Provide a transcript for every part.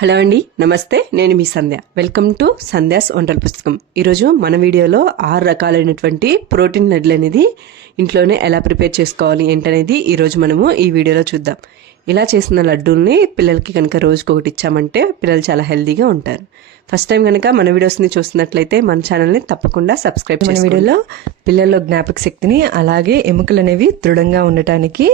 Hello అండి, నమస్తే. నేను మీ సంధ్య. వెల్కమ్ టు సంధ్యాస్ వంటల పుస్తకం. ఈరోజు మన వీడియోలో 6 రకాలైనటువంటి ప్రోటీన్ లడ్లు అనేది ఇంట్లోనే ఎలా ప్రిపేర్ చేసుకోవాలి ఏంటనేది ఈరోజు మనము ఈ వీడియోలో చూద్దాం. ఇలా చేసిన లడ్డూల్ని పిల్లలకి కనుక రోజుకొకటి ఇచ్చామంటే పిల్లలు చాలా హెల్తీగా ఉంటారు. ఫస్ట్ టైం కనుక మన వీడియోస్ని చూస్తున్నట్లయితే మన ఛానల్ని తప్పకుండా సబ్స్క్రైబ్ చేయండి. మన వీడియోలో పిల్లల్లో జ్ఞాపక శక్తిని అలాగే ఎముకలు అనేవి దృఢంగా ఉండటానికి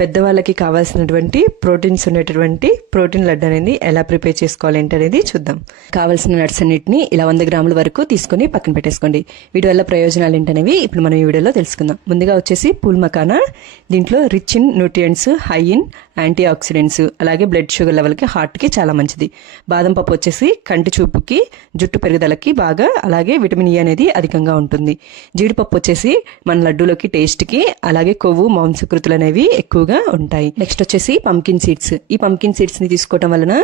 పెద్దవాళ్ళకి కావాల్సినటువంటి ప్రోటీన్స్ ఉండేటటువంటి ప్రోటీన్ లడ్డు అనేది ఎలా ప్రిపేర్ చేసుకోవాలి ఏంటనేది చూద్దాం. కావాల్సిన నట్స్ అన్నిటిని ఇలా 100 గ్రాముల వరకు తీసుకుని పక్కన పెట్టేసుకోండి. వీటి వల్ల ప్రయోజనాలు ఏంటనేవి ఇప్పుడు మనం ఈ వీడియోలో తెలుసుకుందాం. ముందుగా వచ్చేసి పూల్ మకానా. దీంట్లో rich in nutrients, high in antioxidants, అలాగే బ్లడ్ షుగర్ లెవెల్కి, హార్ట్కి చాలా మంచిది. బాదం పప్పు వచ్చేసి కంటి చూపుకి, జుట్టు పెరుగుదలకి బాగా, అలాగే విటమిన్ ఈ అనేది అధికంగా ఉంటుంది. జీడిపప్పు వచ్చేసి మన లడ్డూలోకి టేస్ట్కి, అలాగే కొవ్వు మాంసకృతులు అనేవి ఎక్కువగా ఉంటాయి. నెక్స్ట్ వచ్చేసి పంకిన్ సీడ్స్. ఈ పంకిన్ సీడ్స్ ని తీసుకోవడం వలన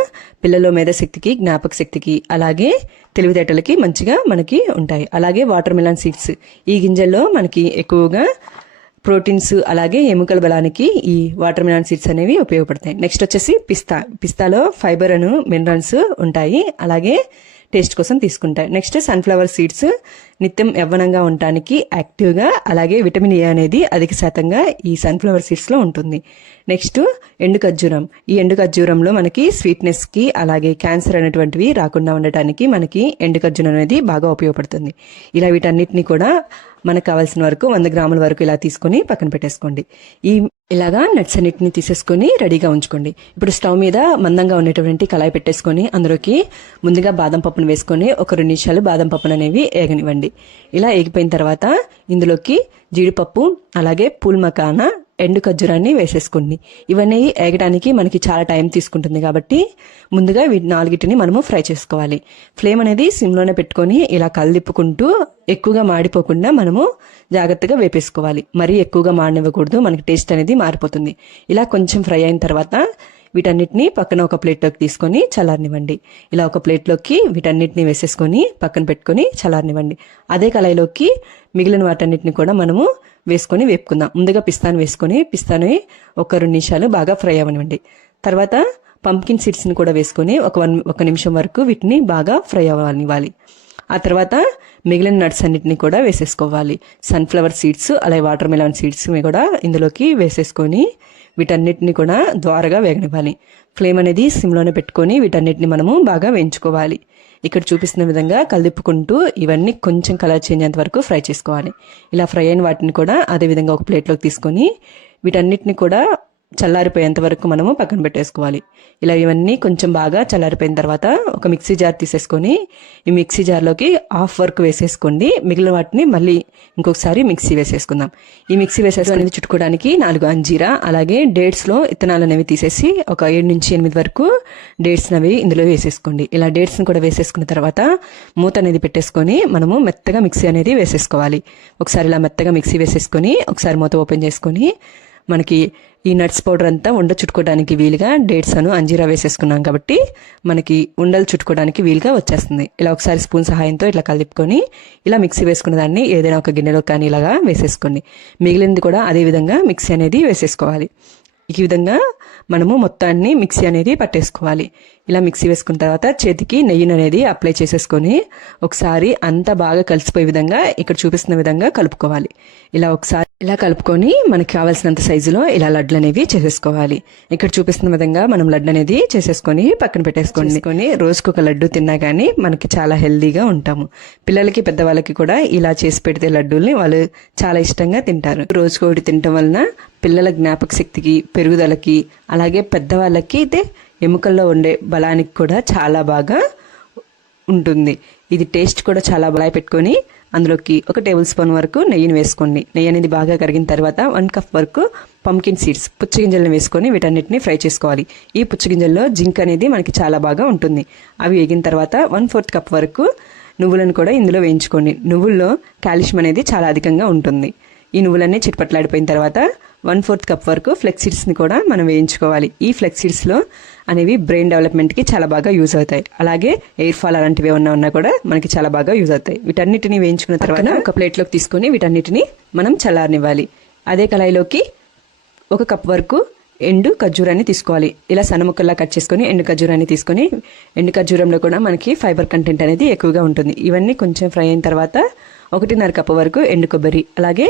పిల్లల్లో మేధశక్తికి, జ్ఞాపక శక్తికి, అలాగే తెలివితేటలకి మంచిగా మనకి ఉంటాయి. అలాగే వాటర్ మిలన్ సీడ్స్. ఈ గింజల్లో మనకి ఎక్కువగా ప్రోటీన్స్ అలాగే ఎముకల బలానికి ఈ వాటర్ మిలన్ సీడ్స్ అనేవి ఉపయోగపడతాయి. నెక్స్ట్ వచ్చేసి పిస్తాలో ఫైబర్ అను మినరల్స్ ఉంటాయి, అలాగే టేస్ట్ కోసం తీసుకుంటాయి. Next sunflower seeds. నిత్యం యవ్వనంగా ఉండటానికి, యాక్టివ్గా, అలాగే విటమిన్ ఏ అనేది అధిక శాతంగా ఈ సన్ఫ్లవర్ సీడ్స్లో ఉంటుంది. నెక్స్ట్ ఎండు ఖర్జూరం. ఈ ఎండు ఖర్జూరంలో మనకి స్వీట్నెస్కి, అలాగే క్యాన్సర్ అనేటువంటివి రాకుండా ఉండటానికి మనకి ఎండు ఖర్జూరం అనేది బాగా ఉపయోగపడుతుంది. ఇలా వీటన్నిటిని కూడా మనకు కావాల్సిన వరకు 100 గ్రాముల వరకు ఇలా తీసుకొని పక్కన పెట్టేసుకోండి. ఇలాగా నట్స్ అన్నిటిని తీసేసుకొని రెడీగా ఉంచుకోండి. ఇప్పుడు స్టవ్ మీద మందంగా ఉండేటువంటి కళాయి పెట్టేసుకొని అందులోకి ముందుగా బాదం పప్పును వేసుకొని ఒక 2 నిమిషాలు బాదం పప్పును అనేవి ఏగనివ్వండి. ఇలా ఏగిపోయిన తర్వాత ఇందులోకి జీడిపప్పు, అలాగే పూల్ మకానా, ఎండు ఖర్జూరాన్ని వేసేసుకోండి. ఇవన్నీ ఏగడానికి మనకి చాలా టైం తీసుకుంటుంది కాబట్టి ముందుగా వీటి 4టిని మనము ఫ్రై చేసుకోవాలి. ఫ్లేమ్ అనేది సిమ్లోనే పెట్టుకొని ఇలా కలదిప్పుకుంటూ ఎక్కువగా మాడిపోకుండా మనము జాగ్రత్తగా వేపేసుకోవాలి. మరీ ఎక్కువగా మాడనివ్వకూడదు, మనకి టేస్ట్ అనేది మారిపోతుంది. ఇలా కొంచెం ఫ్రై అయిన తర్వాత వీటన్నిటిని పక్కన ఒక ప్లేట్లోకి తీసుకొని చల్లారనివ్వండి. ఇలా ఒక ప్లేట్లోకి వీటన్నిటిని వేసేసుకొని పక్కన పెట్టుకొని చల్లారనివ్వండి. అదే కళాయిలోకి మిగిలిన వాటన్నిటిని కూడా మనము వేసుకొని వేపుకుందాం. ముందుగా పిస్తాను వేసుకొని పిస్తాని ఒక 2 నిమిషాలు బాగా ఫ్రై అవ్వనివ్వండి. తర్వాత పంకిన్ సీడ్స్ని కూడా వేసుకొని ఒక నిమిషం వరకు వీటిని బాగా ఫ్రై అవ్వనివ్వాలి. ఆ తర్వాత మిగిలిన నట్స్ అన్నిటిని కూడా వేసేసుకోవాలి. సన్ఫ్లవర్ సీడ్స్, అలాగే వాటర్ మిలన్ సీడ్స్ కూడా ఇందులోకి వేసేసుకొని వీటన్నిటిని కూడా ద్వారగా వేగనివ్వాలి. ఫ్లేమ్ అనేది సిమ్లోనే పెట్టుకొని వీటన్నిటిని మనము బాగా వేయించుకోవాలి. ఇక్కడ చూపిస్తున్న విధంగా కలిపుకుంటూ ఇవన్నీ కొంచెం కలర్ చేంజ్ అయ్యేంత వరకు ఫ్రై చేసుకోవాలి. ఇలా ఫ్రై అయిన వాటిని కూడా అదే విధంగా ఒక ప్లేట్లోకి తీసుకొని వీటన్నిటిని కూడా చల్లారిపోయేంత వరకు మనము పక్కన పెట్టేసుకోవాలి. ఇలా ఇవన్నీ కొంచెం బాగా చల్లారిపోయిన తర్వాత ఒక మిక్సీ జార్ తీసేసుకొని ఈ మిక్సీ జార్లోకి హాఫ్ వరకు వేసేసుకోండి. మిగిలిన వాటిని మళ్ళీ ఇంకొకసారి మిక్సీ వేసేసుకుందాం. ఈ మిక్సీ వేసేసుకునేది చుట్టుకోవడానికి 4 అంజీరా, అలాగే డేట్స్లో ఇత్తనాలు అనేవి తీసేసి ఒక 7 నుంచి 8 వరకు డేట్స్ అనేవి ఇందులో వేసేసుకోండి. ఇలా డేట్స్ని కూడా వేసేసుకున్న తర్వాత మూత అనేది పెట్టేసుకొని మనము మెత్తగా మిక్సీ అనేది వేసేసుకోవాలి. ఒకసారి ఇలా మెత్తగా మిక్సీ వేసేసుకొని ఒకసారి మూత ఓపెన్ చేసుకొని మనకి ఈ నట్స్ పౌడర్ అంతా ఉండ చుట్టుకోవడానికి వీలుగా డేట్స్ అను అంజీరా వేసేసుకున్నాం కాబట్టి మనకి ఉండలు చుట్టుకోవడానికి వీలుగా వచ్చేస్తుంది. ఇలా ఒకసారి స్పూన్ సహాయంతో ఇట్లా కలుపుకొని ఇలా మిక్సీ వేసుకున్న దాన్ని ఏదైనా ఒక గిన్నెలో కానీ ఇలాగా వేసేసుకోండి. మిగిలినది కూడా అదే విధంగా మిక్సీ అనేది వేసేసుకోవాలి. ఈ విధంగా మనము మొత్తాన్ని మిక్సీ అనేది పట్టేసుకోవాలి. ఇలా మిక్సీ వేసుకున్న తర్వాత చేతికి నెయ్యిని అనేది అప్లై చేసేసుకొని ఒకసారి అంతా బాగా కలిసిపోయే విధంగా ఇక్కడ చూపిస్తున్న విధంగా కలుపుకోవాలి. ఇలా కలుపుకొని మనకి కావాల్సినంత సైజులో ఇలా లడ్లు అనేవి చేసేసుకోవాలి. ఇక్కడ చూపిస్తున్న విధంగా మనం లడ్డు అనేది చేసేసుకొని పక్కన పెట్టేసుకొని రోజుకొక లడ్డు తిన్నా కానీ మనకి చాలా హెల్దీగా ఉంటాము. పిల్లలకి, పెద్దవాళ్ళకి కూడా ఇలా చేసి పెడితే లడ్డూల్ని వాళ్ళు చాలా ఇష్టంగా తింటారు. రోజుకొకటి తినటం వలన పిల్లల జ్ఞాపక శక్తికి, పెరుగుదలకి, అలాగే పెద్దవాళ్ళకి అయితే ఎముకల్లో ఉండే బలానికి కూడా చాలా బాగా ఉంటుంది. ఇది టేస్ట్ కూడా చాలా బాగా పెట్టుకొని అందులోకి 1 టేబుల్ స్పూన్ వరకు నెయ్యిని వేసుకోండి. నెయ్యి అనేది బాగా కరిగిన తర్వాత 1 కప్ వరకు పంకిన్ సీడ్స్, పుచ్చగింజలను వేసుకొని వీటన్నిటిని ఫ్రై చేసుకోవాలి. ఈ పుచ్చగింజల్లో జింక్ అనేది మనకి చాలా బాగా ఉంటుంది. అవి వేగిన తర్వాత 1/4 కప్ వరకు నువ్వులను కూడా ఇందులో వేయించుకోండి. నువ్వుల్లో కాల్షియం అనేది చాలా అధికంగా ఉంటుంది. ఈ నువ్వులన్నీ చిట్పట్లాడిపోయిన తర్వాత 1/4 కప్ వరకు ఫ్లెక్స్ సీడ్స్ని కూడా మనం వేయించుకోవాలి. ఈ ఫ్లెక్స్ సీడ్స్లో అనేవి బ్రెయిన్ డెవలప్మెంట్కి చాలా బాగా యూజ్ అవుతాయి. అలాగే ఎయిర్ ఫాల్ అలాంటివి ఏమన్నా ఉన్నా కూడా మనకి చాలా బాగా యూజ్ అవుతాయి. వీటన్నిటిని వేయించుకున్న తర్వాత ఒక ప్లేట్లోకి తీసుకొని వీటన్నిటిని మనం చల్లారనివ్వాలి. అదే కళాయిలోకి 1 కప్ వరకు ఎండు ఖర్జూరాన్ని తీసుకోవాలి. ఇలా సన్న ముక్కల్లా కట్ చేసుకొని ఎండు ఖర్జూరాన్ని తీసుకొని, ఎండు ఖర్జూరంలో కూడా మనకి ఫైబర్ కంటెంట్ అనేది ఎక్కువగా ఉంటుంది. ఇవన్నీ కొంచెం ఫ్రై అయిన తర్వాత 1.5 కప్పు వరకు ఎండు కొబ్బరి, అలాగే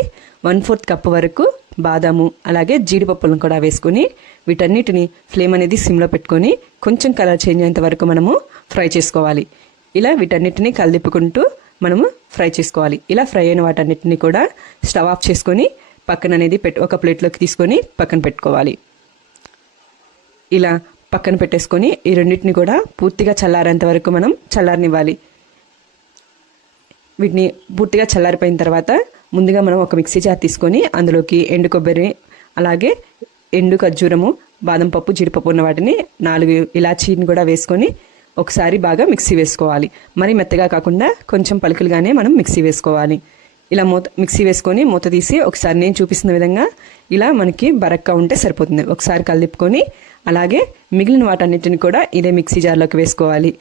1/4 కప్పు వరకు బాదాము, అలాగే జీడిపప్పులను కూడా వేసుకొని వీటన్నిటిని ఫ్లేమ్ అనేది సిమ్లో పెట్టుకొని కొంచెం కలర్ చేంజ్ అయ్యేంత వరకు మనము ఫ్రై చేసుకోవాలి. ఇలా వీటన్నిటిని కలిదిప్పుకుంటూ మనము ఫ్రై చేసుకోవాలి. ఇలా ఫ్రై అయిన వాటన్నిటిని కూడా స్టవ్ ఆఫ్ చేసుకొని పక్కన అనేది ఒక ప్లేట్లోకి తీసుకొని పక్కన పెట్టుకోవాలి. ఇలా పక్కన పెట్టేసుకొని ఈ రెండింటిని కూడా పూర్తిగా చల్లారేంత వరకు మనం చల్లారనివ్వాలి. వీటిని పూర్తిగా చల్లారిపోయిన తర్వాత ముందుగా మనం ఒక మిక్సీ జార్ తీసుకొని అందులోకి ఎండు కొబ్బరి, అలాగే ఎండు ఖర్జూరము, బాదం పప్పు, జీడిపప్పు ఉన్న వాటిని 4 ఇలాచీని కూడా వేసుకొని ఒకసారి బాగా మిక్సీ వేసుకోవాలి. మరి మెత్తగా కాకుండా కొంచెం పలుకులుగానే మనం మిక్సీ వేసుకోవాలి. ఇలా మిక్సీ వేసుకొని మూత తీసి ఒకసారి నేను చూపిస్తున్న విధంగా ఇలా మనకి బరక్గా ఉంటే సరిపోతుంది. ఒకసారి కలిపుకొని అలాగే మిగిలిన వాటన్నిటిని కూడా ఇదే మిక్సీ జార్లోకి వేసుకోవాలి.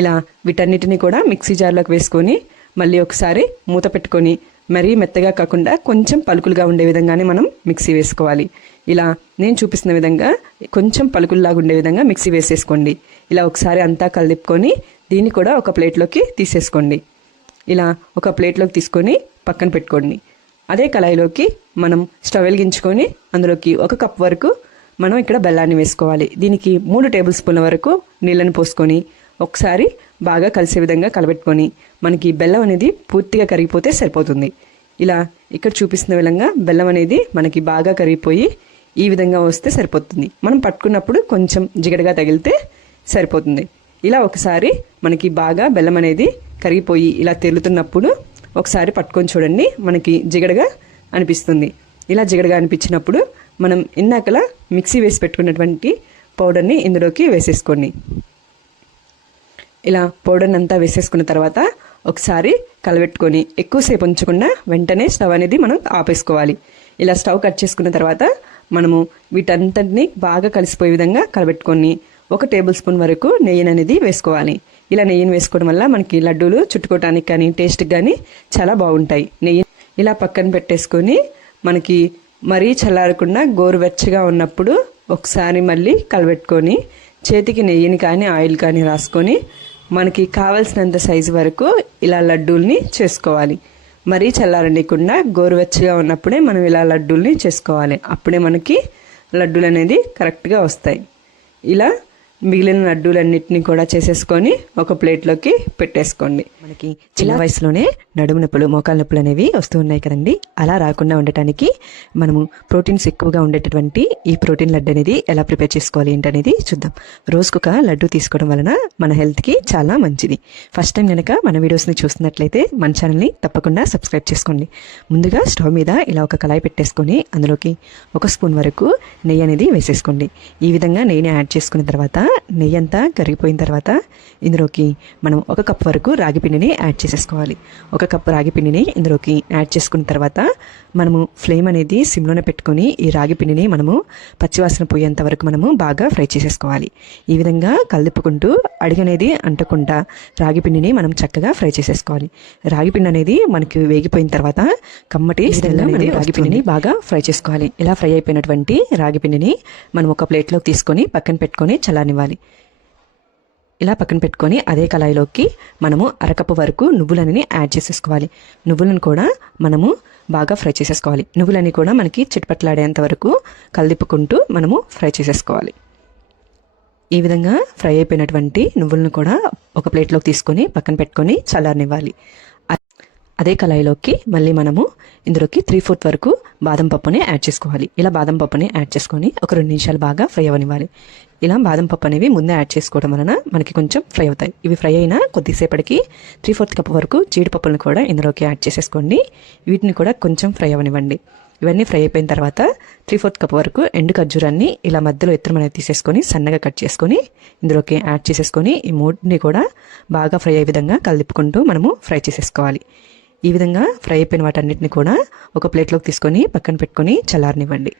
ఇలా వీటన్నిటిని కూడా మిక్సీ జార్లోకి వేసుకొని మళ్ళీ ఒకసారి మూత పెట్టుకొని మరీ మెత్తగా కాకుండా కొంచెం పలుకులుగా ఉండే విధంగానే మనం మిక్సీ వేసుకోవాలి. ఇలా నేను చూపిస్తున్న విధంగా కొంచెం పలుకుల్లాగా ఉండే విధంగా మిక్సీ వేసేసుకోండి. ఇలా ఒకసారి అంతా కలిపుకొని దీన్ని కూడా ఒక ప్లేట్లోకి తీసేసుకోండి. ఇలా ఒక ప్లేట్లోకి తీసుకొని పక్కన పెట్టుకోండి. అదే కళాయిలోకి మనం స్టవ్ వెలిగించుకొని అందులోకి 1 కప్ వరకు మనం ఇక్కడ బెల్లాన్ని వేసుకోవాలి. దీనికి 3 టేబుల్ స్పూన్ల వరకు నీళ్ళని పోసుకొని ఒకసారి బాగా కలిసే విధంగా కలబెట్టుకొని మనకి బెల్లం అనేది పూర్తిగా కరిగిపోతే సరిపోతుంది. ఇలా ఇక్కడ చూపిస్తున్న విధంగా బెల్లం అనేది మనకి బాగా కరిగిపోయి ఈ విధంగా వస్తే సరిపోతుంది. మనం పట్టుకున్నప్పుడు కొంచెం జిగటగా తగిలితే సరిపోతుంది. ఇలా ఒకసారి మనకి బాగా బెల్లం అనేది కరిగిపోయి ఇలా తెరులుతున్నప్పుడు ఒకసారి పట్టుకొని చూడండి, మనకి జిగడగా అనిపిస్తుంది. ఇలా జిగడగా అనిపించినప్పుడు మనం ఇందాకలా మిక్సీ వేసి పెట్టుకున్నటువంటి పౌడర్ని ఇందులోకి వేసేసుకోండి. ఇలా పౌడర్ని అంతా వేసేసుకున్న తర్వాత ఒకసారి కలబెట్టుకొని ఎక్కువసేపు ఉంచకుండా వెంటనే స్టవ్ అనేది మనం ఆపేసుకోవాలి. ఇలా స్టవ్ కట్ చేసుకున్న తర్వాత మనము వీటంతటిని బాగా కలిసిపోయే విధంగా కలబెట్టుకొని 1 టేబుల్ స్పూన్ వరకు నెయ్యిని అనేది వేసుకోవాలి. ఇలా నెయ్యిని వేసుకోవడం వల్ల మనకి లడ్డూలు చుట్టుకోవటానికి కానీ టేస్ట్కి కానీ చాలా బాగుంటాయి. నెయ్యి ఇలా పక్కన పెట్టేసుకొని మనకి మరీ చల్లారకుండా గోరువెచ్చగా ఉన్నప్పుడు ఒకసారి మళ్ళీ కలబెట్టుకొని చేతికి నెయ్యిని కానీ ఆయిల్ కానీ రాసుకొని మనకి కావాల్సినంత సైజు వరకు ఇలా లడ్డూల్ని చేసుకోవాలి. మరీ చల్లారనియకుండా గోరువెచ్చగా ఉన్నప్పుడే మనం ఇలా లడ్డూల్ని చేసుకోవాలి. అప్పుడే మనకి లడ్డూలు అనేది కరెక్ట్గా వస్తాయి. ఇలా మిగిలిన లడ్డూలన్నిటిని కూడా చేసేసుకొని ఒక ప్లేట్లోకి పెట్టేసుకోండి. మనకి చిన్న వయసులోనే నడుము నొప్పులు, మోకాలు నొప్పులు అనేవి వస్తూ ఉన్నాయి కదండి. అలా రాకుండా ఉండటానికి మనము ప్రోటీన్స్ ఎక్కువగా ఉండేటటువంటి ఈ ప్రోటీన్ లడ్డు అనేది ఎలా ప్రిపేర్ చేసుకోవాలి ఏంటనేది చూద్దాం. రోజుకొక లడ్డు తీసుకోవడం వలన మన హెల్త్కి చాలా మంచిది. ఫస్ట్ టైం కనుక మన వీడియోస్ని చూస్తున్నట్లయితే మన ఛానల్ని తప్పకుండా సబ్స్క్రైబ్ చేసుకోండి. ముందుగా స్టవ్ మీద ఇలా ఒక కళాయి పెట్టేసుకొని అందులోకి 1 స్పూన్ వరకు నెయ్యి అనేది వేసేసుకోండి. ఈ విధంగా నెయ్యిని యాడ్ చేసుకున్న తర్వాత నెయ్యి అంతా కరిగిపోయిన తర్వాత ఇందులోకి మనం 1 కప్ వరకు రాగి పిండిని యాడ్ చేసేసుకోవాలి. 1 కప్ రాగి పిండిని ఇందులోకి యాడ్ చేసుకున్న తర్వాత మనము ఫ్లేమ్ అనేది సిమ్లోనే పెట్టుకొని ఈ రాగి పిండిని మనము పచ్చివాసన పోయేంత వరకు మనము బాగా ఫ్రై చేసేసుకోవాలి. ఈ విధంగా కలుపుకుంటూ అడుగనేది అంటకుండా రాగి పిండిని మనం చక్కగా ఫ్రై చేసేసుకోవాలి. రాగి పిండి అనేది మనకి వేగిపోయిన తర్వాత కమ్మటి స్మెల్ అనేది రాగి పిండిని బాగా ఫ్రై చేసుకోవాలి. ఇలా ఫ్రై అయిపోయినటువంటి రాగి పిండిని మనం ఒక ప్లేట్లోకి తీసుకొని పక్కన పెట్టుకొని చల్లారనివ్వాలి. ఇలా పక్కన పెట్టుకొని అదే కళాయిలోకి మనము 1 కప్పు వరకు నువ్వులని యాడ్ చేసేసుకోవాలి. నువ్వులను కూడా మనము బాగా ఫ్రై చేసేసుకోవాలి. నువ్వులని కూడా మనకి చిట్పట్లాడేంత వరకు కలిపుకుంటూ మనము ఫ్రై చేసేసుకోవాలి. ఈ విధంగా ఫ్రై అయిపోయినటువంటి నువ్వులను కూడా ఒక ప్లేట్లోకి తీసుకొని పక్కన పెట్టుకొని చల్లారనివ్వాలి. అదే కళాయిలోకి మళ్ళీ మనము ఇందులోకి 3/4 వరకు బాదం పప్పుని యాడ్ చేసుకోవాలి. ఇలా బాదం పప్పుని యాడ్ చేసుకొని ఒక 2 నిమిషాలు బాగా ఫ్రై అవ్వనివ్వాలి. ఇలా బాదం పప్పు అనేవి ముందే యాడ్ చేసుకోవడం వలన మనకి కొంచెం ఫ్రై అవుతాయి. ఇవి ఫ్రై అయినా కొద్దిసేపటికి 3/4 కప్పు వరకు జీడిపప్పులను కూడా ఇందులోకి యాడ్ చేసేసుకోండి. వీటిని కూడా కొంచెం ఫ్రై అవ్వనివ్వండి. ఇవన్నీ ఫ్రై అయిపోయిన తర్వాత 3/4 కప్పు వరకు ఎండు ఖర్జూరాన్ని ఇలా మధ్యలో ఎత్తురం అనేది తీసేసుకొని సన్నగా కట్ చేసుకొని ఇందులోకి యాడ్ చేసేసుకొని ఈ మూడిని కూడా బాగా ఫ్రై అయ్యే విధంగా కలుపుకుంటూ మనము ఫ్రై చేసేసుకోవాలి. ఈ విధంగా ఫ్రై అయిపోయిన వాటన్నిటిని కూడా ఒక ప్లేట్లోకి తీసుకొని పక్కన పెట్టుకొని చల్లారనివ్వండి.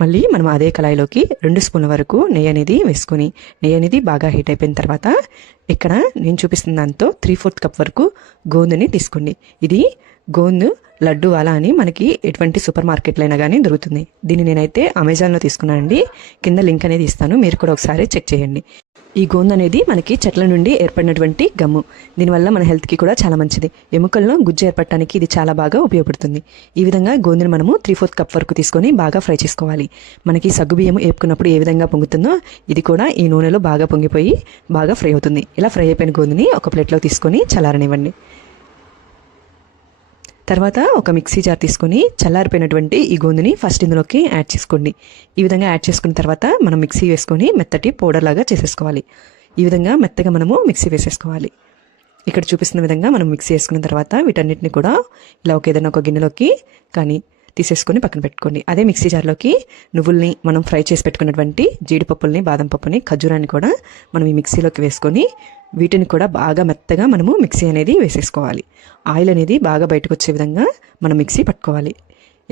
మళ్ళీ మనం అదే కళాయిలోకి 2 స్పూన్ల వరకు నెయ్యి అనేది వేసుకొని నెయ్యి అనేది బాగా హీట్ అయిపోయిన తర్వాత ఇక్కడ నేను చూపిస్తున్న దాంతో 3/4 కప్ వరకు గోందుని తీసుకోండి. ఇది గోందు లడ్డు వాలా అని మనకి ఎటువంటి సూపర్ మార్కెట్లో అయినా కానీ దొరుకుతుంది. దీన్ని నేనైతే అమెజాన్లో తీసుకున్నానండి. కింద లింక్ అనేది ఇస్తాను, మీరు కూడా ఒకసారి చెక్ చేయండి. ఈ గోందు అనేది మనకి చెట్ల నుండి ఏర్పడినటువంటి గమ్ము. దీనివల్ల మన హెల్త్కి కూడా చాలా మంచిది. ఎముకల్లో గుజ్జు ఏర్పడటానికి ఇది చాలా బాగా ఉపయోగపడుతుంది. ఈ విధంగా గోందుని మనము 3/4 కప్ వరకు తీసుకొని బాగా ఫ్రై చేసుకోవాలి. మనకి సగ్గుబియ్యం వేపుకున్నప్పుడు ఏ విధంగా పొంగుతుందో ఇది కూడా ఈ నూనెలో బాగా పొంగిపోయి బాగా ఫ్రై అవుతుంది. ఇలా ఫ్రై అయిపోయిన గోందుని ఒక ప్లేట్లో తీసుకొని చల్లారనివ్వండి. తర్వాత ఒక మిక్సీ జార్ తీసుకొని చల్లారిపోయినటువంటి ఈ గోందుని ఫస్ట్ ఇందులోకి యాడ్ చేసుకోండి. ఈ విధంగా యాడ్ చేసుకున్న తర్వాత మనం మిక్సీ వేసుకొని మెత్తటి పౌడర్ లాగా చేసేసుకోవాలి. ఈ విధంగా మెత్తగా మనము మిక్సీ వేసేసుకోవాలి. ఇక్కడ చూపిస్తున్న విధంగా మనం మిక్సీ వేసుకున్న తర్వాత వీటన్నిటిని కూడా ఇలా ఏదైనా ఒక గిన్నెలోకి కానీ తీసేసుకొని పక్కన పెట్టుకోండి. అదే మిక్సీ జార్లోకి నువ్వుల్ని మనం ఫ్రై చేసి పెట్టుకున్నటువంటి జీడిపప్పుల్ని, బాదం పప్పుని, ఖర్జూరాన్ని కూడా మనం ఈ మిక్సీలోకి వేసుకొని వీటిని కూడా బాగా మెత్తగా మనము మిక్సీ అనేది వేసేసుకోవాలి. ఆయిల్ అనేది బాగా బయటకు వచ్చే విధంగా మనం మిక్సీ పట్టుకోవాలి.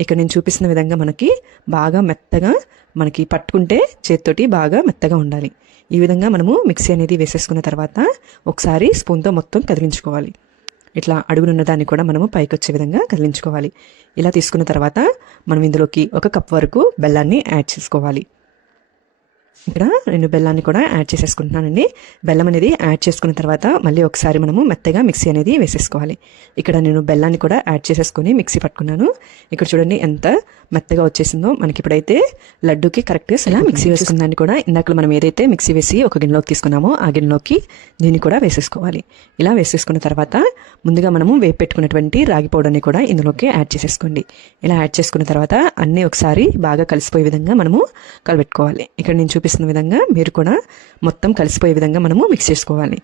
ఇక్కడ నేను చూపిస్తున్న విధంగా మనకి బాగా మెత్తగా మనకి పట్టుకుంటే చేతితోటి బాగా మెత్తగా ఉండాలి. ఈ విధంగా మనము మిక్సీ అనేది వేసేసుకున్న తర్వాత ఒకసారి స్పూన్తో మొత్తం కదిలించుకోవాలి. ఇట్లా అడుగునున్న దాన్ని కూడా మనము పైకి వచ్చే విధంగా కదిలించుకోవాలి. ఇలా తీసుకున్న తర్వాత మనం ఇందులోకి 1 కప్ వరకు బెల్లాన్ని యాడ్ చేసుకోవాలి. ఇక్కడ నేను బెల్లాన్ని కూడా యాడ్ చేసేసుకుంటున్నానండి. బెల్లం అనేది యాడ్ చేసుకున్న తర్వాత మళ్ళీ ఒకసారి మనము మెత్తగా మిక్సీ అనేది వేసేసుకోవాలి. ఇక్కడ నేను బెల్లాన్ని కూడా యాడ్ చేసేసుకొని మిక్సీ పట్టుకున్నాను. ఇక్కడ చూడండి ఎంత మెత్తగా వచ్చేసిందో. మనకి ఇప్పుడైతే లడ్డూకి కరెక్ట్గా ఇలా మిక్సీ వేసుకున్న దాన్ని కూడా ఇందాక మనం ఏదైతే మిక్సీ వేసి ఒక గిన్నెలోకి తీసుకున్నామో ఆ గిన్నెలోకి దీన్ని కూడా వేసేసుకోవాలి. ఇలా వేసేసుకున్న తర్వాత ముందుగా మనము వేపు పెట్టుకున్నటువంటి రాగి పౌడర్ని కూడా ఇందులోకి యాడ్ చేసేసుకోండి. ఇలా యాడ్ చేసుకున్న తర్వాత అన్నీ ఒకసారి బాగా కలిసిపోయే విధంగా మనము కలబెట్టుకోవాలి. ఇక్కడ నేను చూపిస్తున్న విధంగా మీరు కూడా మొత్తం కలిసిపోయే విధంగా మనము మిక్స్ చేసుకోవాలి.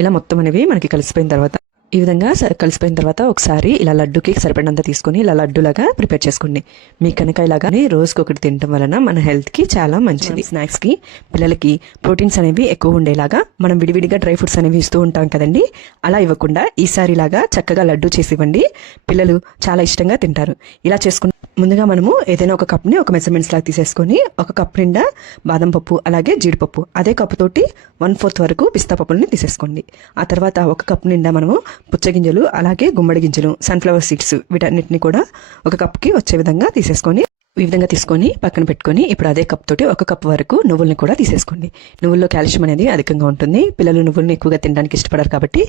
ఇలా మొత్తం అనేవి మనకి కలిసిపోయిన తర్వాత ఈ విధంగా కలిసిపోయిన తర్వాత ఒకసారి ఇలా లడ్డూకి సరిపడినంత తీసుకొని ఇలా లడ్డూలాగా ప్రిపేర్ చేసుకోండి. మీ కనుక ఇలాగానే రోజుకి ఒకటి తినడం వలన మన హెల్త్కి చాలా మంచిది. స్నాక్స్కి పిల్లలకి ప్రోటీన్స్ అనేవి ఎక్కువ ఉండేలాగా మనం విడివిడిగా డ్రై ఫ్రూట్స్ అనేవి ఇస్తూ ఉంటాం కదండి. అలా ఇవ్వకుండా ఈసారి ఇలాగా చక్కగా లడ్డూ చేసి ఇవ్వండి. పిల్లలు చాలా ఇష్టంగా తింటారు. ఇలా చేసుకున్న ముందుగా మనము ఏదైనా ఒక కప్ని ఒక మెజర్మెంట్స్ లాగా తీసేసుకొని 1 కప్ నిండా బాదం పప్పు అలాగే జీడిపప్పు, అదే కప్పుతోటి 1/4 వరకు పిస్తా పప్పులని తీసేసుకోండి. ఆ తర్వాత 1 కప్ నిండా మనము పుచ్చగింజలు అలాగే గుమ్మడి గింజలు, సన్ఫ్లవర్ సీడ్స్ వీటన్నిటిని కూడా 1 కప్కి వచ్చే విధంగా తీసేసుకొని ఈ విధంగా తీసుకొని పక్కన పెట్టుకొని ఇప్పుడు అదే కప్ తోటి 1 కప్ వరకు నువ్వుల్ని కూడా తీసేసుకోండి. నువ్వుల్లో కాల్షియం అనేది అధికంగా ఉంటుంది. పిల్లలు నువ్వుల్ని ఎక్కువగా తినడానికి ఇష్టపడరు కాబట్టి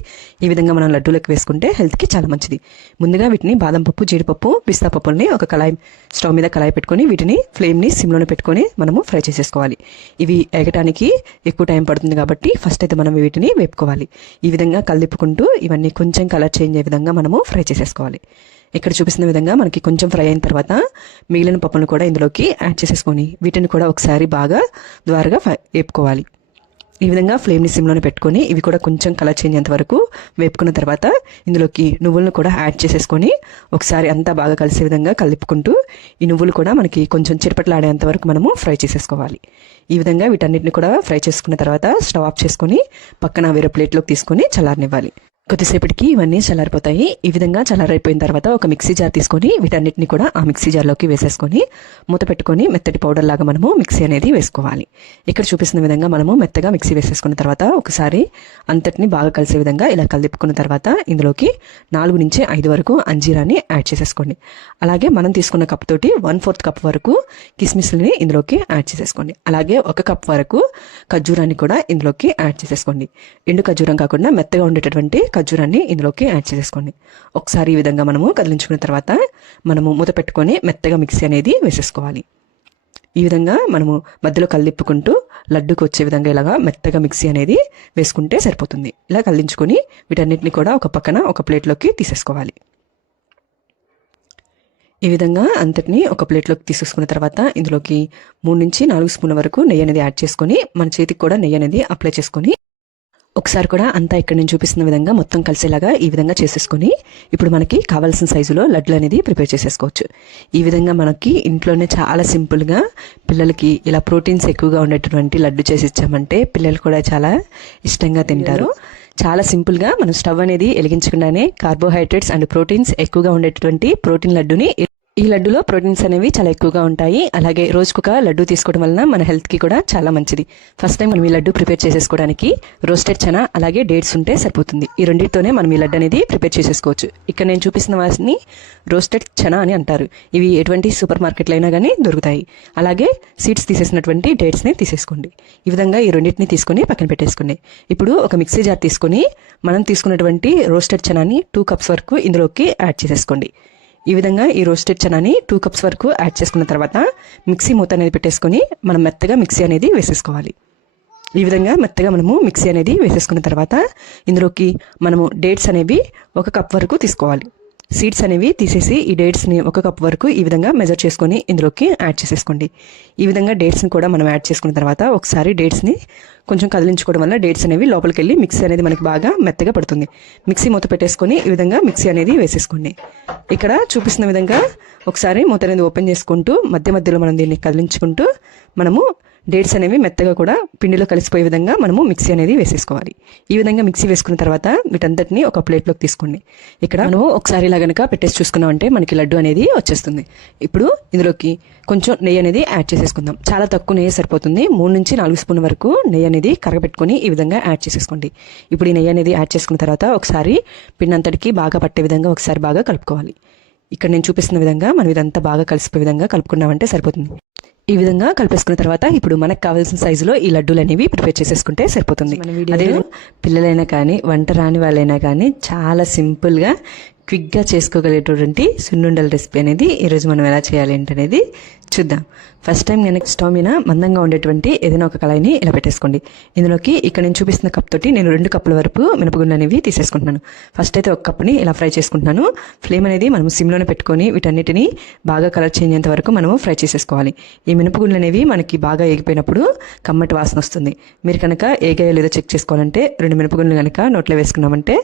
ఈ విధంగా మనం లడ్డూలకు వేసుకుంటే హెల్త్కి చాలా మంచిది. ముందుగా వీటిని బాదం పప్పు, జీడిపప్పు, పిస్తా పప్పుల్ని ఒక కళాయి స్టవ్ మీద కళాయి పెట్టుకొని వీటిని ఫ్లేమ్ని సిమ్లోనే పెట్టుకొని మనము ఫ్రై చేసేసుకోవాలి. ఇవి ఎగటానికి ఎక్కువ టైం పడుతుంది కాబట్టి ఫస్ట్ అయితే మనం వీటిని వేపుకోవాలి. ఈ విధంగా కలిపుకుంటూ ఇవన్నీ కొంచెం కలర్ చేంజ్ అయ్యే విధంగా మనము ఫ్రై చేసేసుకోవాలి. ఇక్కడ చూపిస్తున్న విధంగా మనకి కొంచెం ఫ్రై అయిన తర్వాత మిగిలిన పప్పులను కూడా ఇందులోకి యాడ్ చేసేసుకొని వీటిని కూడా ఒకసారి బాగా ద్వారగా వేపుకోవాలి. ఈ విధంగా ఫ్లేమ్ని సిమ్లోనే పెట్టుకొని ఇవి కూడా కొంచెం కలర్ చేంజ్ అయ్యేంత వరకు వేపుకున్న తర్వాత ఇందులోకి నువ్వులను కూడా యాడ్ చేసేసుకొని ఒకసారి అంతా బాగా కలిసే విధంగా కలుపుకుంటూ ఈ నువ్వులు కూడా మనకి కొంచెం చిరపట్లాడేంత వరకు మనము ఫ్రై చేసేసుకోవాలి. ఈ విధంగా వీటన్నిటిని కూడా ఫ్రై చేసుకున్న తర్వాత స్టవ్ ఆఫ్ చేసుకొని పక్కన వేరే ప్లేట్లోకి తీసుకొని చల్లారనివ్వాలి. కొద్దిసేపటికి ఇవన్నీ చల్లారిపోతాయి. ఈ విధంగా చల్లారైపోయిన తర్వాత ఒక మిక్సీ జార్ తీసుకొని వీటన్నిటిని కూడా ఆ మిక్సీ జార్లోకి వేసేసుకొని మూత పెట్టుకొని మెత్తటి పౌడర్ లాగా మనము మిక్సీ అనేది వేసుకోవాలి. ఇక్కడ చూపిస్తున్న విధంగా మనము మెత్తగా మిక్సీ వేసేసుకున్న తర్వాత ఒకసారి అంతటిని బాగా కలిసే విధంగా ఇలా కలిపుకున్న తర్వాత ఇందులోకి 4 నుంచి 5 వరకు అంజీరాన్ని యాడ్ చేసేసుకోండి. అలాగే మనం తీసుకున్న కప్ తోటి 1/4 కప్ వరకు కిస్మిస్ని ఇందులోకి యాడ్ చేసేసుకోండి. అలాగే 1 కప్ వరకు ఖర్జూరాన్ని కూడా ఇందులోకి యాడ్ చేసేసుకోండి. ఎండు ఖర్జూరం కాకుండా మెత్తగా ఉండేటటువంటి ఖర్జూరాన్ని ఇందులోకి యాడ్ చేసేసుకోండి. ఒకసారి ఈ విధంగా మనము కదిలించుకున్న తర్వాత మనము మూత పెట్టుకొని మెత్తగా మిక్సీ అనేది వేసేసుకోవాలి. ఈ విధంగా మనము మధ్యలో కలిపుకుంటూ లడ్డుకు వచ్చే విధంగా ఇలాగా మెత్తగా మిక్సీ అనేది వేసుకుంటే సరిపోతుంది. ఇలా కదిలించుకొని వీటన్నిటిని కూడా ఒక పక్కన ఒక ప్లేట్లోకి తీసేసుకోవాలి. ఈ విధంగా అంతటిని ఒక ప్లేట్లోకి తీసేసుకున్న తర్వాత ఇందులోకి 3 నుంచి 4 స్పూన్ల వరకు నెయ్యి అనేది యాడ్ చేసుకొని మన చేతికి కూడా నెయ్యి అనేది అప్లై చేసుకొని ఒకసారి కూడా అంతా ఇక్కడ నేను చూపిస్తున్న విధంగా మొత్తం కలిసేలాగా ఈ విధంగా చేసేసుకొని ఇప్పుడు మనకి కావాల్సిన సైజులో లడ్లు అనేది ప్రిపేర్ చేసేసుకోవచ్చు. ఈ విధంగా మనకి ఇంట్లోనే చాలా సింపుల్గా పిల్లలకి ఇలా ప్రోటీన్స్ ఎక్కువగా ఉండేటువంటి లడ్డు చేసి ఇచ్చామంటే పిల్లలు కూడా చాలా ఇష్టంగా తింటారు. చాలా సింపుల్గా మనం స్టవ్ అనేది వెలిగించకుండానే కార్బోహైడ్రేట్స్ అండ్ ప్రోటీన్స్ ఎక్కువగా ఉండేటువంటి ప్రోటీన్ లడ్డుని ఈ లడ్డులో ప్రోటీన్స్ అనేవి చాలా ఎక్కువగా ఉంటాయి. అలాగే రోజుకొక లడ్డు తీసుకోవడం వలన మన హెల్త్కి కూడా చాలా మంచిది. ఫస్ట్ టైం మనం ఈ లడ్డు ప్రిపేర్ చేసేసుకోవడానికి రోస్టెడ్ చనా అలాగే డేట్స్ ఉంటే సరిపోతుంది. ఈ రెండింటితోనే మనం ఈ లడ్డు అనేది ప్రిపేర్ చేసేసుకోవచ్చు. ఇక్కడ నేను చూపిస్తున్న వాటిని రోస్టెడ్ చనా అని అంటారు. ఇవి ఎటువంటి సూపర్ మార్కెట్లో అయినా కానీ దొరుకుతాయి. అలాగే సీడ్స్ తీసేసినటువంటి డేట్స్ని తీసేసుకోండి. ఈ విధంగా ఈ రెండింటిని తీసుకొని పక్కన పెట్టేసుకోండి. ఇప్పుడు ఒక మిక్సీ జార్ తీసుకొని మనం తీసుకున్నటువంటి రోస్టెడ్ చనాని 2 కప్స్ వరకు ఇందులోకి యాడ్ చేసేసుకోండి. ఈ విధంగా ఈ రోస్టెడ్ చనాని 2 కప్స్ వరకు యాడ్ చేసుకున్న తర్వాత మిక్సీ మూత అనేది పెట్టేసుకొని మనం మెత్తగా మిక్సీ అనేది వేసేసుకోవాలి. ఈ విధంగా మెత్తగా మనము మిక్సీ అనేది వేసేసుకున్న తర్వాత ఇందులోకి మనము డేట్స్ అనేవి 1 కప్ వరకు తీసుకోవాలి. సీడ్స్ అనేవి తీసేసి ఈ డేట్స్ని 1 కప్ వరకు ఈ విధంగా మెజర్ చేసుకొని ఇందులోకి యాడ్ చేసేసుకోండి. ఈ విధంగా డేట్స్ని కూడా మనం యాడ్ చేసుకున్న తర్వాత ఒకసారి డేట్స్ని కొంచెం కదిలించుకోవడం వల్ల డేట్స్ అనేవి లోపలికి వెళ్ళి మిక్సీ అనేది మనకి బాగా మెత్తగా పడుతుంది. మిక్సీ మూత పెట్టేసుకొని ఈ విధంగా మిక్సీ అనేది వేసేసుకోండి. ఇక్కడ చూపిస్తున్న విధంగా ఒకసారి మూత అనేది ఓపెన్ చేసుకుంటూ మధ్య మధ్యలో మనం దీన్ని కదిలించుకుంటూ మనము డేట్స్ అనేవి మెత్తగా కూడా పిండిలో కలిసిపోయే విధంగా మనము మిక్సీ అనేది వేసేసుకోవాలి. ఈ విధంగా మిక్సీ వేసుకున్న తర్వాత వీటంతటిని ఒక ప్లేట్లోకి తీసుకోండి. ఇక్కడ మనము ఒకసారి ఇలా కనుక పెట్టేసి చూసుకున్నామంటే మనకి లడ్డు అనేది వచ్చేస్తుంది. ఇప్పుడు ఇందులోకి కొంచెం నెయ్యి అనేది యాడ్ చేసేసుకుందాం. చాలా తక్కువ నెయ్యి సరిపోతుంది. 3 నుంచి 4 స్పూన్ల వరకు నెయ్యి అనేది కరగబెట్టుకొని ఈ విధంగా యాడ్ చేసేసుకోండి. ఇప్పుడు ఈ నెయ్యి అనేది యాడ్ చేసుకున్న తర్వాత ఒకసారి పిండి అంతటికి బాగా పట్టే విధంగా ఒకసారి బాగా కలుపుకోవాలి. ఇక్కడ నేను చూపిస్తున్న విధంగా మనం ఇదంతా బాగా కలిసిపోయే విధంగా కలుపుకున్నామంటే సరిపోతుంది. ఈ విధంగా కలిపేసుకున్న తర్వాత ఇప్పుడు మనకు కావాల్సిన సైజులో ఈ లడ్డూలు అనేవి ప్రిపేర్ చేసేసుకుంటే సరిపోతుంది. అదే పిల్లలైనా కానీ వంట రాని వాళ్ళైనా కానీ చాలా సింపుల్గా క్విక్గా చేసుకోగలిగేటువంటి సున్నుండల రెసిపీ అనేది ఈరోజు మనం ఎలా చేయాలి ఏంటనేది చూద్దాం. ఫస్ట్ టైం నేను స్టవ్ మీద మందంగా ఉండేటువంటి ఏదైనా ఒక కళాయిని ఇలా పెట్టేసుకోండి. ఇందులోకి ఇక్కడ నేను చూపిస్తున్న కప్ తోటి నేను 2 కప్పుల వరకు మినపగుండ్లు అనేవి తీసేసుకుంటున్నాను. ఫస్ట్ అయితే ఒక కప్ని ఇలా ఫ్రై చేసుకుంటున్నాను. ఫ్లేమ్ అనేది మనం సిమ్లోనే పెట్టుకొని వీటన్నిటిని బాగా కలర్ చేంజ్ అయ్యేంత వరకు మనము ఫ్రై చేసేసుకోవాలి. ఈ మినపగుండ్లు అనేవి మనకి బాగా ఏగిపోయినప్పుడు కమ్మటి వాసన వస్తుంది. మీరు కనుక ఏగాయో లేదో చెక్ చేసుకోవాలంటే 2 మినపగుండ్లు కనుక నోట్లో వేసుకున్నామంటే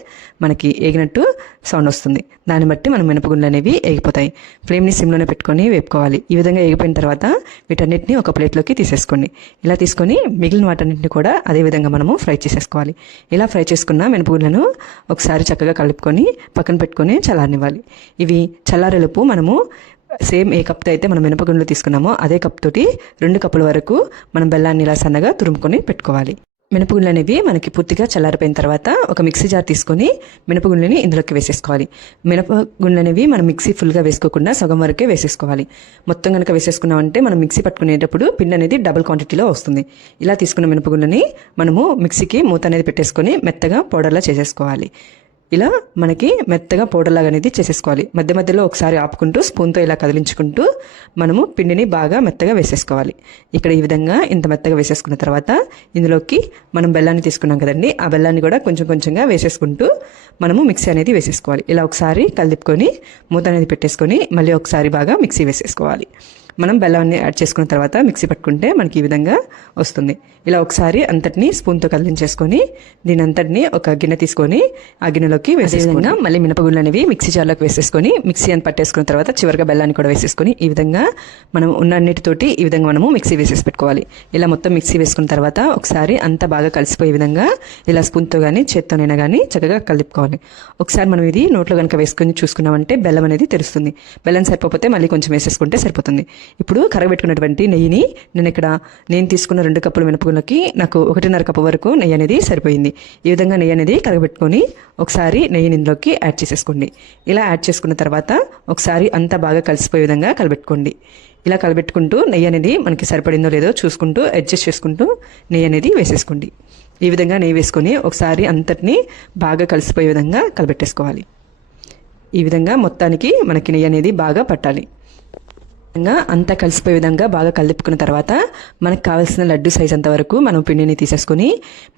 మనకి ఏగినట్టు సౌండ్ వస్తుంది. దాన్ని బట్టి మనం మినపగుండ్లు అనేవి ఏగిపోతాయి. ఫ్లేమ్ని సిమ్లోనే పెట్టుకొని వేపుకోవాలి. ఈ విధంగా ఏగిపోయిన తర్వాత వీటన్నిటిని ఒక ప్లేట్లోకి తీసేసుకోండి. ఇలా తీసుకొని మిగిలిన వాటన్నిటిని కూడా అదే విధంగా మనము ఫ్రై చేసేసుకోవాలి. ఇలా ఫ్రై చేసుకున్న మినపగుండ్లను ఒకసారి చక్కగా కలుపుకొని పక్కన పెట్టుకొని చల్లారనివ్వాలి. ఇవి చల్లారేలోపు మనము సేమ్ ఏ కప్తో అయితే మనం మినపగుండ్లు తీసుకున్నామో అదే కప్ తోటి 2 కప్పుల వరకు మనం బెల్లాన్ని ఇలా సన్నగా తురుముకొని పెట్టుకోవాలి. మినపగుండ్లు అనేవి మనకి పూర్తిగా చల్లారిపోయిన తర్వాత ఒక మిక్సీ జార్ తీసుకొని మినపగుండ్లని ఇందులోకి వేసేసుకోవాలి. మినపగుండ్లు అనేవి మనం మిక్సీ ఫుల్గా వేసుకోకుండా సగం వరకే వేసేసుకోవాలి. మొత్తం కనుక వేసేసుకున్నామంటే మనం మిక్సీ పట్టుకునేటప్పుడు పిండి అనేది డబుల్ క్వాంటిటీలో వస్తుంది. ఇలా తీసుకున్న మినపగుండ్లని మనము మిక్సీకి మూత అనేది పెట్టేసుకొని మెత్తగా పౌడర్లా చేసేసుకోవాలి. ఇలా మనకి మెత్తగా పౌడర్ లాగా అనేది చేసేసుకోవాలి. మధ్య మధ్యలో ఒకసారి ఆపుకుంటూ స్పూన్తో ఇలా కదిలించుకుంటూ మనము పిండిని బాగా మెత్తగా వేసేసుకోవాలి. ఇక్కడ ఈ విధంగా ఇంత మెత్తగా వేసేసుకున్న తర్వాత ఇందులోకి మనం బెల్లాన్ని తీసుకున్నాం కదండి, ఆ బెల్లాన్ని కూడా కొంచెం కొంచెంగా వేసేసుకుంటూ మనము మిక్సీ అనేది వేసేసుకోవాలి. ఇలా ఒకసారి కలిపుకొని మూత అనేది పెట్టేసుకొని మళ్ళీ ఒకసారి బాగా మిక్సీ వేసేసుకోవాలి. మనం బెల్లాన్ని యాడ్ చేసుకున్న తర్వాత మిక్సీ పట్టుకుంటే మనకి ఈ విధంగా వస్తుంది. ఇలా ఒకసారి అంతటిని స్పూన్తో కదిలించేసుకొని దీని అంతటిని ఒక గిన్నె తీసుకొని ఆ గిన్నెలోకి వేసేసుకుని మళ్ళీ మినపగుండ్లు అనేవి మిక్సీ జార్లోకి వేసేసుకొని మిక్సీ అని పట్టేసుకున్న తర్వాత చివరిగా బెల్లాన్ని కూడా వేసేసుకొని ఈ విధంగా మనం ఉన్న అన్నిటితోటి ఈ విధంగా మనము మిక్సీ వేసేసి పెట్టుకోవాలి. ఇలా మొత్తం మిక్సీ వేసుకున్న తర్వాత ఒకసారి అంతా బాగా కలిసిపోయే విధంగా ఇలా స్పూన్తో కానీ చేత్తోనైనా కానీ చక్కగా కలుపుకోవాలి. ఒకసారి మనం ఇది నోట్లో కనుక వేసుకొని చూసుకున్నామంటే బెల్లం అనేది తెలుస్తుంది. బెల్లం సరిపోతే మళ్ళీ కొంచెం వేసేసుకుంటే సరిపోతుంది. ఇప్పుడు కరగబెట్టుకున్నటువంటి నెయ్యిని నేను తీసుకున్న 2 కప్పుల మినపగుండ్లకి నాకు 1.5 కప్పు వరకు నెయ్యి అనేది సరిపోయింది. ఈ విధంగా నెయ్యి అనేది కరగబెట్టుకొని ఒకసారి నెయ్యిని ఇందులోకి యాడ్ చేసేసుకోండి. ఇలా యాడ్ చేసుకున్న తర్వాత ఒకసారి అంతా బాగా కలిసిపోయే విధంగా కలబెట్టుకోండి. ఇలా కలబెట్టుకుంటూ నెయ్యి అనేది మనకి సరిపడిందో లేదో చూసుకుంటూ అడ్జస్ట్ చేసుకుంటూ నెయ్యి అనేది వేసేసుకోండి. ఈ విధంగా నెయ్యి వేసుకొని ఒకసారి అంతటిని బాగా కలిసిపోయే విధంగా కలబెట్టేసుకోవాలి. ఈ విధంగా మొత్తానికి మనకి నెయ్యి అనేది బాగా పట్టాలి. అంతా కలిసిపోయే విధంగా బాగా కలుపుకున్న తర్వాత మనకు కావాల్సిన లడ్డు సైజ్ అంత వరకు మనం పిండిని తీసేసుకుని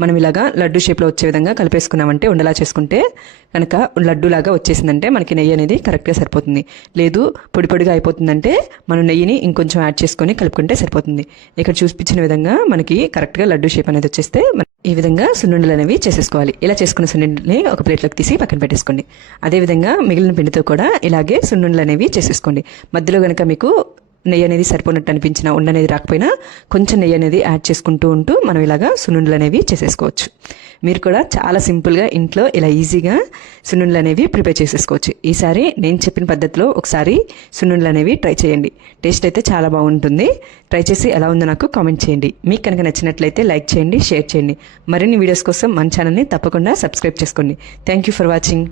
మనం ఇలాగా లడ్డు షేప్లో వచ్చే విధంగా కలిపేసుకున్నామంటే ఉండలా చేసుకుంటే కనుక లడ్డూలాగా వచ్చేసిందంటే మనకి నెయ్యి అనేది కరెక్ట్గా సరిపోతుంది. లేదు పొడి పొడిగా అయిపోతుందంటే మనం నెయ్యిని ఇంకొంచెం యాడ్ చేసుకొని కలుపుకుంటే సరిపోతుంది. ఇక్కడ చూపించిన విధంగా మనకి కరెక్ట్గా లడ్డు షేప్ అనేది వచ్చేస్తే ఈ విధంగా సున్నుండలు అనేవి చేసేసుకోవాలి. ఇలా చేసుకున్న సున్నుండని ఒక ప్లేట్లోకి తీసి పక్కన పెట్టేసుకోండి. అదేవిధంగా మిగిలిన పిండితో కూడా ఇలాగే సున్నుండలు అనేవి చేసేసుకోండి. మధ్యలో కనుక మీకు నెయ్యి అనేది సరిపోయినట్టు అనిపించినా ఉండ అనేది రాకపోయినా కొంచెం నెయ్యి అనేది యాడ్ చేసుకుంటూ ఉంటూ మనం ఇలాగా సున్నుండలు అనేవి చేసేసుకోవచ్చు. మీరు కూడా చాలా సింపుల్గా ఇంట్లో ఇలా ఈజీగా సున్నుండలు అనేవి ప్రిపేర్ చేసేసుకోవచ్చు. ఈసారి నేను చెప్పిన పద్ధతిలో ఒకసారి సున్నుండలు అనేవి ట్రై చేయండి. టేస్ట్ అయితే చాలా బాగుంటుంది. ట్రై చేసి ఎలా ఉందో నాకు కామెంట్ చేయండి. మీకు కనుక నచ్చినట్లయితే లైక్ చేయండి, షేర్ చేయండి. మరిన్ని వీడియోస్ కోసం మన ఛానల్ని తప్పకుండా సబ్స్క్రైబ్ చేసుకోండి. Thank you for watching.